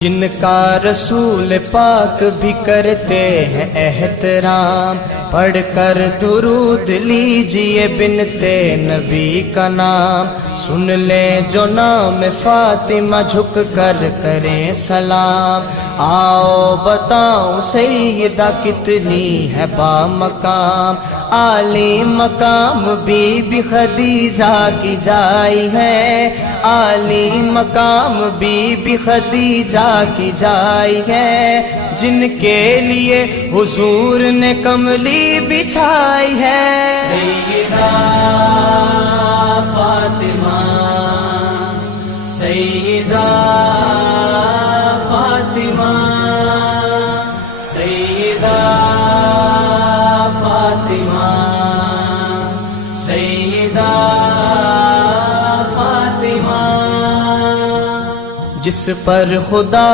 جن کا رسول پاک بھی کرتے ہیں احترام، پڑھ کر درود لیجئے بنتے نبی کا نام۔ سن لیں جو نام فاطمہ جھک کر کریں سلام۔ آؤ بتاؤں سیدہ کتنی ہے بامقام، عالی مقام بی بی خدیجہ کی جائی ہے، عالی مقام بی بی خدیجہ کی جائی ہے، جن کے لیے حضور نے کملی بچھائی ہے۔ سیدہ فاطمہ، سیدہ فاطمہ، سیدہ فاطمہ، سیدہ فاطمہ، جس پر خدا